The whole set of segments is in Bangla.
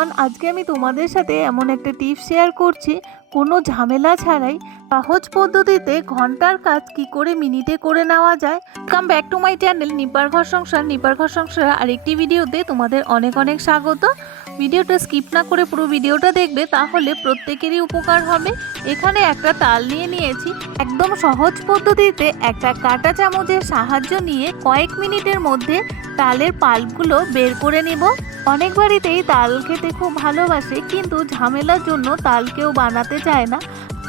এভরিওয়ান আজকে আমি তোমাদের সাথে এমন একটা টিপ শেয়ার করছি, কোনো ঝামেলা ছাড়াই। সহজ পদ্ধতিতে ঘণ্টার কাজ কি করে মিনিটে করে নেওয়া যায়। Come back to my channel নিপার ঘর সংসার। নিপার ঘর সংসার আরেকটি ভিডিওতে তোমাদের অনেক অনেক স্বাগত। ভিডিওটা স্কিপ না করে পুরো ভিডিওটা দেখবে, তাহলে প্রত্যেকেরই উপকার হবে। এখানে একটা তাল নিয়ে নিয়েছি। একদম সহজ পদ্ধতিতে একটা কাঁটা চামচের সাহায্য নিয়ে কয়েক মিনিটের মধ্যে তালের পাল্পগুলো বের করে নিব। অনেক বাড়িতেই তাল খেতে খুব ভালোবাসে, কিন্তু ঝামেলার জন্য তাল কেউ বানাতে চায় না।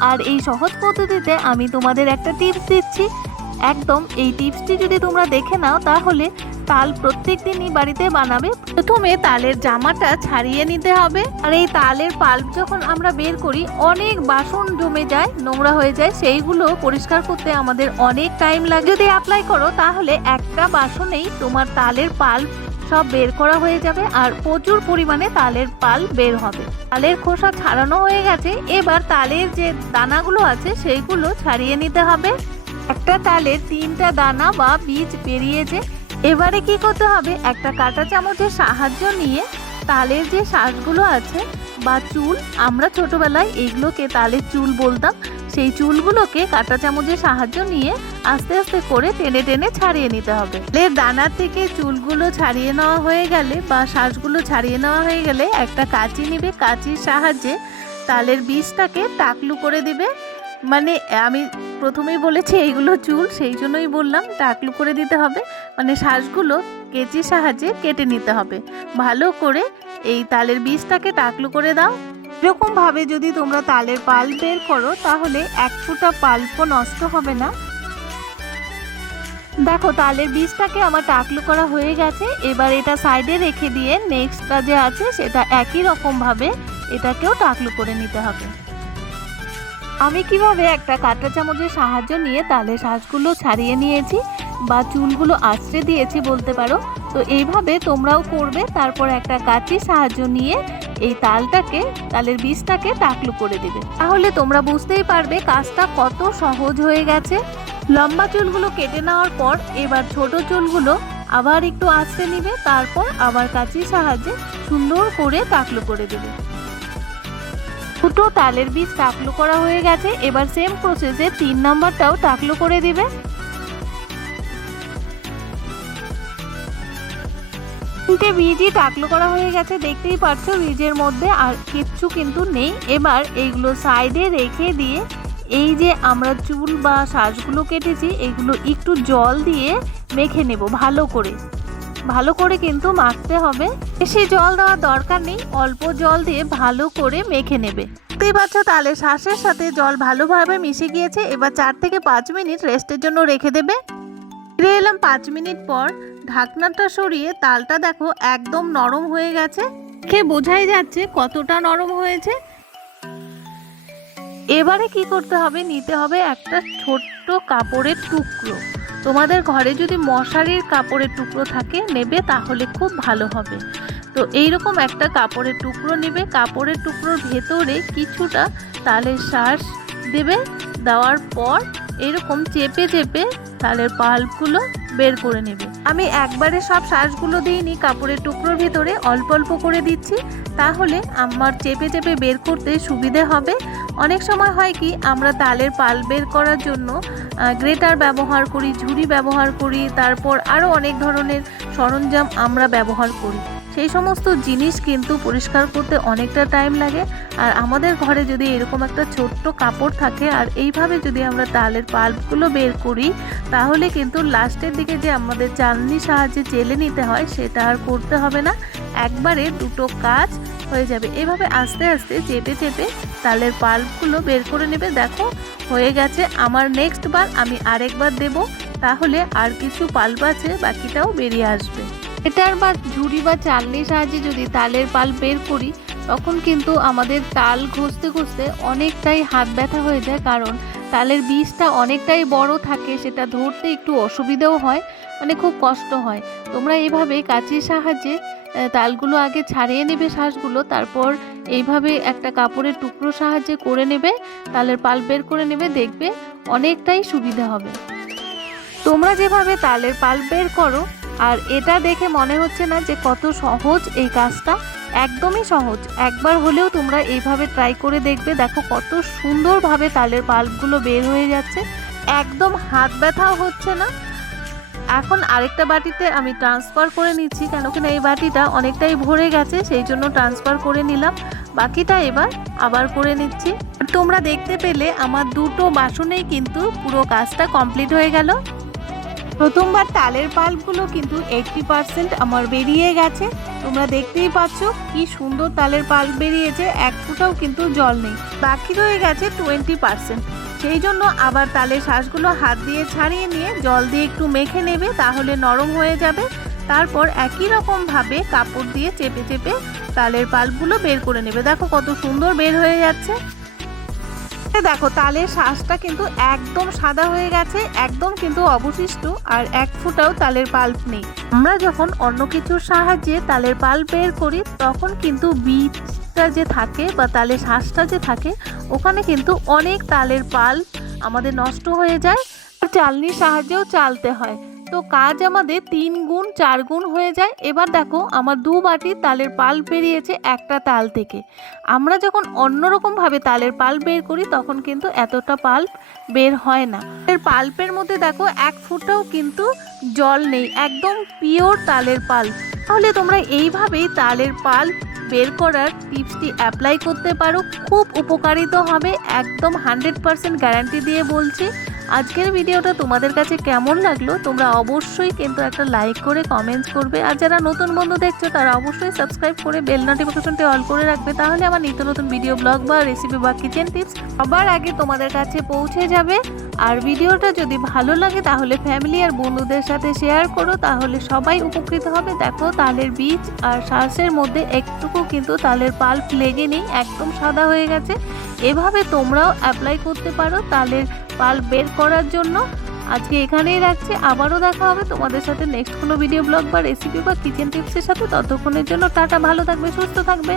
আর এই সহজ পদ্ধতিতে আমি তোমাদের একটা টিপস দিচ্ছি। একদম এই টিপসটি যদি তোমরা দেখে নাও, তাহলে তাল প্রত্যেক দিনই বাড়িতে বানাবে। প্রথমে তালের জামাটা ছাড়িয়ে নিতে হবে। আর এই তালের পাল্প যখন আমরা বের করি, অনেক বাসন জমে যায়, নোংরা হয়ে যায়। সেইগুলো পরিষ্কার করতে আমাদের অনেক টাইম লাগে। যদি অ্যাপ্লাই করো, তাহলে একটা বাসনেই তোমার তালের পাল্প সব বের করা হয়ে যাবে আর প্রচুর পরিমাণে তালের পাল বের হবে। তালের খোসা ছাড়ানো হয়ে গেছে। এবার তালের যে দানাগুলো আছে, সেইগুলো ছাড়িয়ে নিতে হবে। একটা তালের তিনটা দানা বা বীজ বেরিয়েছে এবারে কি করতে হবে? একটা কাঁটা চামচের সাহায্য নিয়ে তালের যে শ্বাসগুলো আছে বা চুল, আমরা ছোটবেলায় এইগুলোকে তালের চুল বলতাম, সেই চুলগুলোকে কাঁটা চামচের সাহায্য নিয়ে আস্তে আস্তে করে টেনে টেনে ছাড়িয়ে নিতে হবে। এর দানা থেকে চুলগুলো ছাড়িয়ে নেওয়া হয়ে গেলে বা শ্বাসগুলো ছাড়িয়ে নেওয়া হয়ে গেলে একটা কাঁচি নিবে। কাঁচির সাহায্যে তালের বীজটাকে টাকলু করে দিবে। মানে আমি প্রথমেই বলেছি, এইগুলো চুল, সেই জন্যই বললাম, টাকলু করে দিতে হবে। মানে শ্বাসগুলো কেচির সাহায্যে কেটে নিতে হবে। ভালো করে এই তালের বীজটাকে টাকলু করে দাও। এরকমভাবে যদি তোমরা তালের পাল বের করো, তাহলে এক ফুটা পাল্পও নষ্ট হবে না। দেখো, তালের বীজটাকে আমার টাকলু করা হয়ে গেছে। এবার এটা সাইডে রেখে দিয়ে নেক্সটটা যে আছে, সেটা একই রকমভাবে এটাকেও টাকলু করে নিতে হবে। আমি কীভাবে একটা কাঁটা চামচের সাহায্য নিয়ে তালের শ্বাসগুলো ছাড়িয়ে নিয়েছি বা চুলগুলো আঁচড়ে দিয়েছি বলতে পারো। তো এইভাবে তোমরাও করবে, তারপর একটা কাঁচির সাহায্য নিয়ে এই তালটাকে, তালের বীজটাকে টাকলু করে দিবে। তাহলে তোমরা বুঝতেই পারবে কাজটা কত সহজ হয়ে গেছে। লম্বা চুলগুলো কেটে নেওয়ার পর এবার ছোট চুলগুলো আবার একটু আঁচড়ে নিবে, তারপর আবার কাঁচির সাহায্যে সুন্দর করে টাকলু করে দেবে। দুটো তালের বীজ টাকলু করা হয়ে গেছে, এবার সেম প্রসেসে তিন নাম্বারটাও টাকলু করে দিবে। তিনটে বীজই টাকলো করা হয়ে গেছে, দেখতেই পাচ্ছ বীজের মধ্যে আর কিচ্ছু কিন্তু নেই। এবার এইগুলো সাইডে রেখে দিয়ে এই যে আমরা চুল বা শ্বাসগুলো কেটেছি, এগুলো একটু জল দিয়ে মেখে নেব ভালো করে। ভালো করে কিন্তু মাখতে হবে। বেশি জল দেওয়ার দরকার নেই, অল্প জল দিয়ে ভালো করে মেখে নেবে। দেখতেই পাচ্ছ তাহলে শ্বাসের সাথে জল ভালোভাবে মিশে গিয়েছে, এবার চার থেকে পাঁচ মিনিট রেস্টের জন্য রেখে দেবে। ফিরে এলাম পাঁচ মিনিট পর ঢাকনাটা সরিয়ে তালটা দেখো একদম নরম হয়ে গেছে। খেয়ে বোঝাই যাচ্ছে কতটা নরম হয়েছে। এবারে কি করতে হবে? নিতে হবে একটা ছোট্ট কাপড়ের টুকরো। তোমাদের ঘরে যদি মশারির কাপড়ের টুকরো থাকে, নেবে তাহলে খুব ভালো হবে। তো এইরকম একটা কাপড়ের টুকরো নেবে। কাপড়ের টুকরোর ভেতরে কিছুটা তালের শ্বাস দেবে। দেওয়ার পর এরকম চেপে চেপে তালের পাল্পগুলো বের করে নেবে। আমি একবারে সব শ্বাসগুলো দিইনি, কাপড়ের টুকরোর ভিতরে অল্প অল্প করে দিচ্ছি। তাহলে আমার চেপে চেপে বের করতে সুবিধে হবে। অনেক সময় হয় কি, আমরা তালের পাল বের করার জন্য গ্রেটার ব্যবহার করি, ঝুড়ি ব্যবহার করি, তারপর আরও অনেক ধরনের সরঞ্জাম আমরা ব্যবহার করি। সেই সমস্ত জিনিস কিন্তু পরিষ্কার করতে অনেকটা টাইম লাগে। আর আমাদের ঘরে যদি এরকম একটা ছোট্ট কাপড় থাকে, আর এইভাবে যদি আমরা তালের পাল্পগুলো বের করি, তাহলে কিন্তু লাস্টের দিকে যে আমাদের চালনির সাহায্যে চেলে নিতে হয়, সেটা আর করতে হবে না। একবারে দুটো কাজ হয়ে যাবে। এভাবে আস্তে আস্তে চেপে চেপে তালের পাল্পগুলো বের করে নেবে। দেখো, হয়ে গেছে আমার নেক্সট বার, আমি আরেকবার দেব। তাহলে আর কিছু পাল্প আছে, বাকিটাও বেরিয়ে আসবে। এটার বা ঝুড়ি বা চালনির সাহায্যে যদি তালের পাল বের করি, তখন কিন্তু আমাদের তাল ঘষতে ঘষতে অনেকটাই হাত ব্যথা হয়ে যায়। কারণ তালের বীজটা অনেকটাই বড় থাকে, সেটা ধরতে একটু অসুবিধাও হয় মানে খুব কষ্ট হয়। তোমরা এইভাবে কাঁচির সাহায্যে তালগুলো আগে ছাড়িয়ে নেবে শ্বাসগুলো তারপর এইভাবে একটা কাপড়ের টুকরো সাহায্যে করে নেবে, তালের পাল বের করে নেবে, দেখবে অনেকটাই সুবিধা হবে। তোমরা যেভাবে তালের পাল বের করো আর এটা দেখে মনে হচ্ছে না যে কত সহজ এই কাজটা। একদমই সহজ। একবার হলেও তোমরা এইভাবে ট্রাই করে দেখবে। দেখো কত সুন্দরভাবে তালের পাল্পগুলো বের হয়ে যাচ্ছে। একদম হাত ব্যথাও হচ্ছে না। এখন আরেকটা বাটিতে আমি ট্রান্সফার করে নিচ্ছি কেন কিনা এই বাটিটা অনেকটাই ভরে গেছে, সেই জন্য ট্রান্সফার করে নিলাম। বাকিটা এবার আবার করে নিচ্ছি। তোমরা দেখতে পেলে আমার দুটো বাসনেই কিন্তু পুরো কাজটা কমপ্লিট হয়ে গেল। প্রথমবার তালের পাল্পগুলো কিন্তু এইটটি পার্সেন্ট আমার বেরিয়ে গেছে। তোমরা দেখতেই পাচ্ছ কি সুন্দর তালের পাল্প বেরিয়েছে, এক ফুটাও কিন্তু জল নেই। বাকি রয়ে গেছে টোয়েন্টি পার্সেন্ট সেই জন্য আবার তালের শ্বাসগুলো হাত দিয়ে ছাড়িয়ে নিয়ে জল দিয়ে একটু মেখে নেবে, তাহলে নরম হয়ে যাবে। তারপর একই রকমভাবে কাপড় দিয়ে চেপে চেপে তালের পাল্পগুলো বের করে নেবে। দেখো কত সুন্দর বের হয়ে যাচ্ছে। দেখো, তালের শ্বাসটা কিন্তু একদম সাদা হয়ে গেছে, একদম কিন্তু অবশিষ্ট, আর এক ফুটাও তালের পাল্প নেই। আমরা যখন অন্য কিছুর সাহায্যে তালের পাল্প বের করি, তখন কিন্তু বীজটা যে থাকে বা তালের শ্বাসটা যে থাকে, ওখানে কিন্তু অনেক তালের পাল্প আমাদের নষ্ট হয়ে যায়। চালনির সাহায্যেও চালতে হয়। তো কাজ আমাদের তিন গুণ, চার গুণ হয়ে যায়। এবার দেখো, আমার দু বাটি তালের পাল্প বেরিয়েছে একটা তাল থেকে। আমরা যখন অন্যরকমভাবে তালের পাল্প বের করি, তখন কিন্তু এতটা পাল্প বের হয় না। এর পাল্পের মধ্যে দেখো, এক ফুটাও কিন্তু জল নেই, একদম পিওর তালের পাল্প তাহলে তোমরা এইভাবেই তালের পাল্প বের করার টিপসটি অ্যাপ্লাই করতে পারো। খুব উপকারিত হবে, একদম হান্ড্রেড পারসেন্ট গ্যারান্টি দিয়ে বলছি। আজকের ভিডিওটা তোমাদের কাছে কেমন লাগল, তোমরা অবশ্যই কিন্তু একটা লাইক করে কমেন্টস করবে, আর যারা নতুন বন্ধু দেখছ, তারা অবশ্যই সাবস্ক্রাইব করে বেল নোটিফিকেশনটি অল করে রাখবে, তাহলে আমার নিত্য নতুন ভিডিও ব্লগ বা রেসিপি বা কিচেন টিপস সবার আগে তোমাদের কাছে পৌঁছে যাবে। আর ভিডিওটা যদি ভালো লাগে, তাহলে ফ্যামিলি আর বন্ধুদের সাথে শেয়ার করো, তাহলে সবাই উপকৃত হবে। দেখো, তালের বীজ আর শ্বাসের মধ্যে একটুকু কিন্তু তালের পাল্প লেগে নেই, একদম সাদা হয়ে গেছে। এভাবে তোমরাও অ্যাপ্লাই করতে পারো, তালের পাল্প বের করার জন্য আজকে এখানেই রাখছি। আবারও দেখা হবে তোমাদের সাথে নেক্সট কোনো ভিডিও ব্লগ বা রেসিপি বা কিচেন টিপসের সাথে। ততক্ষণের জন্য টাটা, ভালো থাকবে, সুস্থ থাকবে।